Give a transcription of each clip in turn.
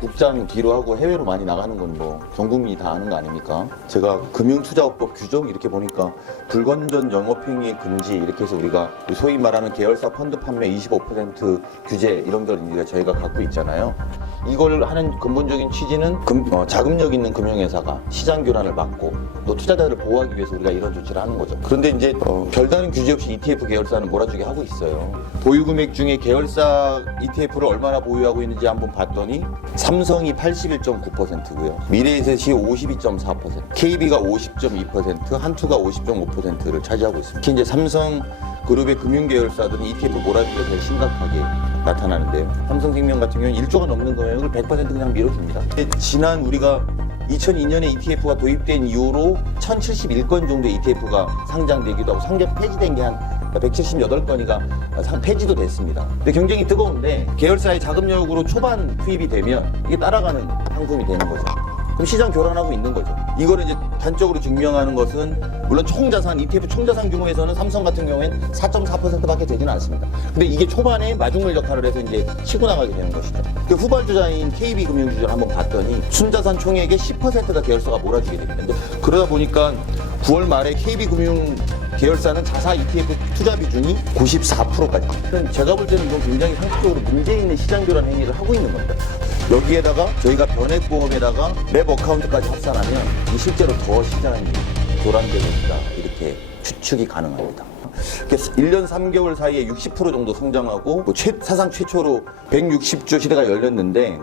국장 뒤로 하고 해외로 많이 나가는 건 뭐 전 국민이 다 아는 거 아닙니까? 제가 금융투자업법 규정 이렇게 보니까 불건전 영업행위 금지 이렇게 해서 우리가 소위 말하는 계열사 펀드 판매 25% 규제 이런 걸 이제 저희가 갖고 있잖아요. 이걸 하는 근본적인 취지는 자금력 있는 금융회사가 시장 교란을 막고 또 투자자들을 보호하기 위해서 우리가 이런 조치를 하는 거죠. 그런데 이제 별다른 규제 없이 ETF 계열사는 몰아주게 하고 있어요. 보유 금액 중에 계열사 ETF를 얼마나 보유하고 있는지 한번 봤더니 삼성이 81.9%고요. 미래에셋이 52.4%, KB가 50.2%, 한투가 50.5%를 차지하고 있습니다. 특히 이제 삼성 그룹의 금융계열사들은 ETF 몰아주기가 제일 심각하게 나타나는데요. 삼성생명 같은 경우는 1조가 넘는 금액을 100% 그냥 밀어줍니다. 지난 우리가 2002년에 ETF가 도입된 이후로 1071건 정도의 ETF가 상장되기도 하고 상장 폐지된 게 한 178건이가 폐지도 됐습니다. 근데 경쟁이 뜨거운데 계열사의 자금력으로 초반 투입이 되면 이게 따라가는 상품이 되는 거죠. 그럼 시장 교란하고 있는 거죠. 이거를 이제 단적으로 증명하는 것은 물론 총자산, ETF 총자산 규모에서는 삼성 같은 경우에는 4.4%밖에 되지는 않습니다. 근데 이게 초반에 마중물 역할을 해서 이제 치고 나가게 되는 것이죠. 그 후발주자인 KB금융주주를 한번 봤더니 순자산 총액의 10%가 계열사가 몰아주게 됩니다. 근데 그러다 보니까 9월 말에 KB금융 계열사는 자사 ETF 투자 비중이 94%까지. 제가 볼 때는 이건 굉장히 상식적으로 문제 있는 시장 교란 행위를 하고 있는 겁니다. 여기에다가 저희가 변액보험에다가 랩 어카운트까지 합산하면 이 실제로 더 시장이 교란되고 있다 이렇게 추측이 가능합니다. 1년 3개월 사이에 60% 정도 성장하고 사상 최초로 160조 시대가 열렸는데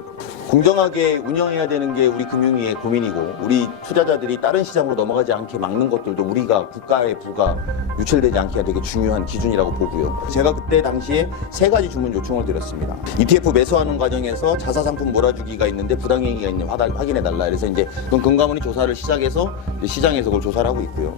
공정하게 운영해야 되는 게 우리 금융위의 고민이고 우리 투자자들이 다른 시장으로 넘어가지 않게 막는 것들도 우리가 국가의 부가 유출되지 않게 되게 중요한 기준이라고 보고요. 제가 그때 당시에 3가지 주문 요청을 드렸습니다. ETF 매수하는 과정에서 자사상품 몰아주기가 있는데 부당행위가 있는 확인해달라. 그래서 이제 그건 금감원이 조사를 시작해서 시장에서 그걸 조사를 하고 있고요.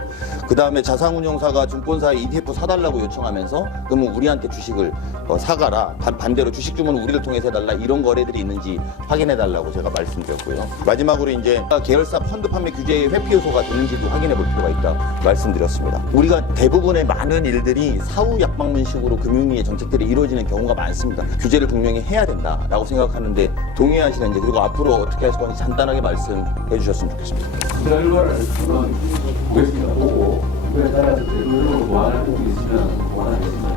그 다음에 자산운용사가 증권사에 ETF 사달라고 요청하면서 그러면 우리한테 주식을 사가라. 반대로 주식 주문을 우리를 통해서 해달라. 이런 거래들이 있는지 확인해달라고 제가 말씀드렸고요. 마지막으로 이제 계열사 펀드 판매 규제의 회피 요소가 되는지도 확인해 볼 필요가 있다 말씀드렸습니다. 우리가 대부분의 많은 일들이 사후 약방문식으로 금융위의 정책들이 이루어지는 경우가 많습니다. 규제를 분명히 해야 된다라고 생각하는데 동의하시는지 그리고 앞으로 어떻게 하실 건지 간단하게 말씀해 주셨으면 좋겠습니다. 결과를 한번 보겠습니다. 보고 그에 따라서 대부분 보완할 부분이 있으면 보완하겠습니다.